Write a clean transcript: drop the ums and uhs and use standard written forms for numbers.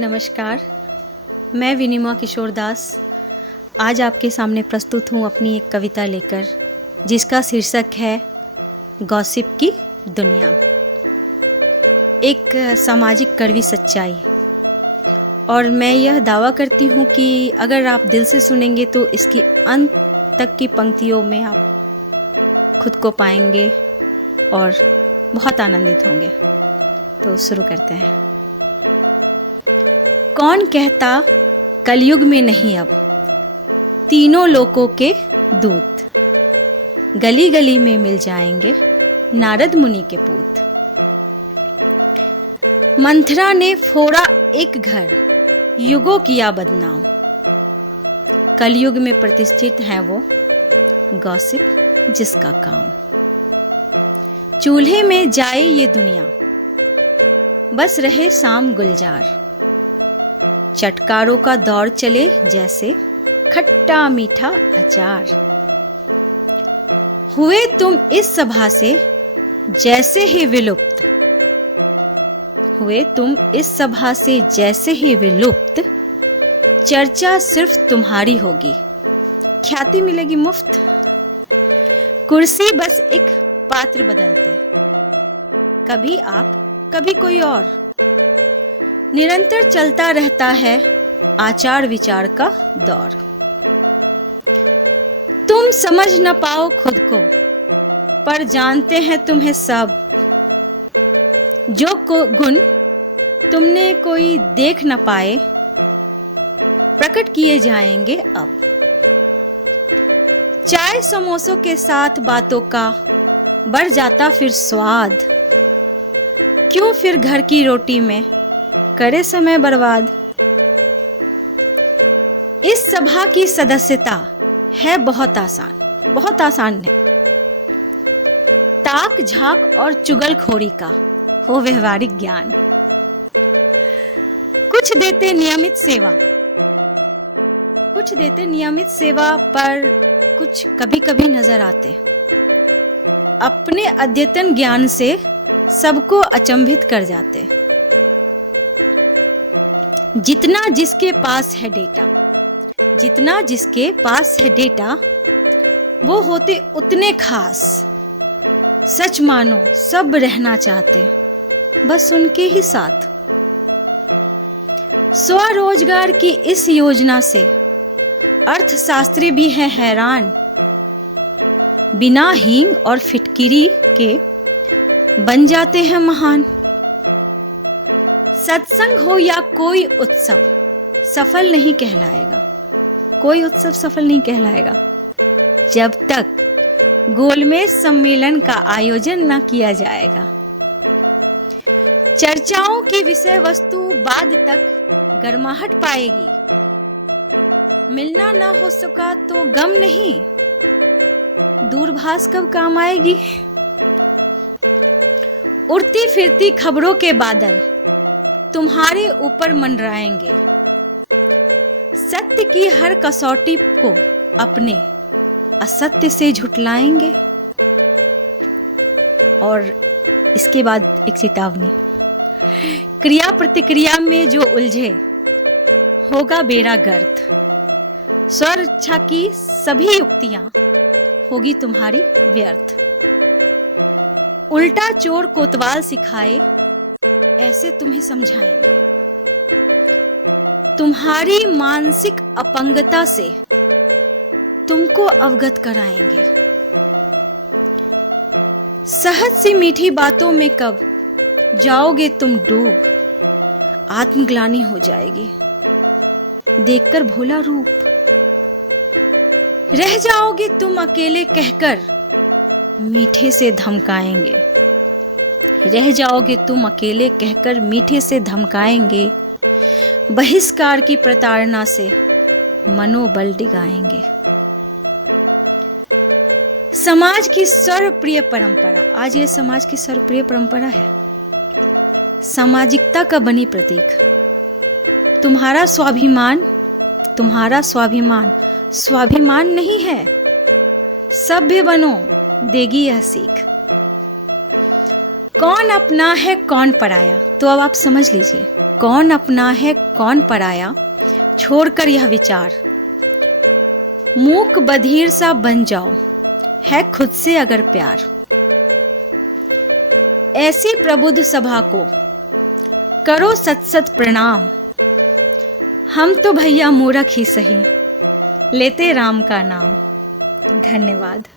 नमस्कार, मैं विनिमा किशोर दास आज आपके सामने प्रस्तुत हूँ अपनी एक कविता लेकर, जिसका शीर्षक है गॉसिप की दुनिया। एक सामाजिक कड़वी सच्चाई। और मैं यह दावा करती हूँ कि अगर आप दिल से सुनेंगे तो इसकी अंत तक की पंक्तियों में आप खुद को पाएंगे और बहुत आनंदित होंगे। तो शुरू करते हैं। कौन कहता कलयुग में नहीं अब तीनों लोकों के दूत, गली गली में मिल जाएंगे नारद मुनि के पूत। मंथरा ने फोड़ा एक घर, युगों किया बदनाम, कलयुग में प्रतिष्ठित है वो गॉसिप जिसका काम। चूल्हे में जाए ये दुनिया, बस रहे शाम गुलजार, चटकारों का दौर चले जैसे खट्टा मीठा अचार। हुए तुम इस सभा से जैसे ही विलुप्त, हुए तुम इस सभा से जैसे ही विलुप्त, चर्चा सिर्फ तुम्हारी होगी, ख्याति मिलेगी मुफ्त। कुर्सी बस एक पात्र बदलते, कभी आप कभी कोई और, निरंतर चलता रहता है आचार विचार का दौर। तुम समझ न पाओ खुद को, पर जानते हैं तुम्हें सब, जो गुण तुमने कोई देख न पाए, प्रकट किए जाएंगे अब। चाय समोसों के साथ बातों का बढ़ जाता फिर स्वाद, क्यों फिर घर की रोटी में करे समय बर्बाद। इस सभा की सदस्यता है बहुत आसान है। ताक झाक और चुगलखोरी का हो व्यवहारिक ज्ञान। कुछ देते नियमित सेवा, पर कुछ कभी कभी नजर आते, अपने अद्यतन ज्ञान से सबको अचंभित कर जाते। जितना जिसके पास है डेटा, वो होते उतने खास। सच मानो सब रहना चाहते बस उनके ही साथ। स्वरोजगार की इस योजना से अर्थशास्त्री भी हैं हैरान। बिना हींग और फिटकिरी के बन जाते हैं महान। सत्संग हो या कोई उत्सव सफल नहीं कहलाएगा, कोई उत्सव सफल नहीं कहलाएगा जब तक गोलमेज सम्मेलन का आयोजन न किया जाएगा। चर्चाओं की विषय वस्तु बाद तक गर्माहट पाएगी। मिलना ना हो सका तो गम नहीं, दूरभाष कब काम आएगी। उड़ती फिरती खबरों के बादल तुम्हारे ऊपर मंडराएंगे। सत्य की हर कसौटी को अपने असत्य से झुटलाएंगे। और इसके बाद एक चेतावनी, क्रिया प्रतिक्रिया में जो उलझे होगा बेड़ा गर्क। स्वरक्षा की सभी युक्तियां होगी तुम्हारी व्यर्थ। उल्टा चोर कोतवाल सिखाए ऐसे तुम्हें समझाएंगे। तुम्हारी मानसिक अपंगता से तुमको अवगत कराएंगे। सहज सी मीठी बातों में कब जाओगे तुम डूब, आत्मग्लानि हो जाएगी देखकर भोला रूप। रह जाओगे तुम अकेले कहकर मीठे से धमकाएंगे। रह जाओगे तुम अकेले कहकर मीठे से धमकाएंगे। बहिष्कार की प्रताड़ना से मनोबल डिगाएंगे। समाज की सर्वप्रिय परंपरा, आज ये समाज की सर्वप्रिय परंपरा है, सामाजिकता का बनी प्रतीक। तुम्हारा स्वाभिमान नहीं है, सभ्य बनो देगी यह सीख। कौन अपना है कौन पराया, तो अब आप समझ लीजिए कौन अपना है कौन पराया, छोड़कर यह विचार। मूक बधिर सा बन जाओ, है खुद से अगर प्यार। ऐसी प्रबुद्ध सभा को करो सत सत प्रणाम। हम तो भैया मूर्ख ही सही, लेते राम का नाम। धन्यवाद।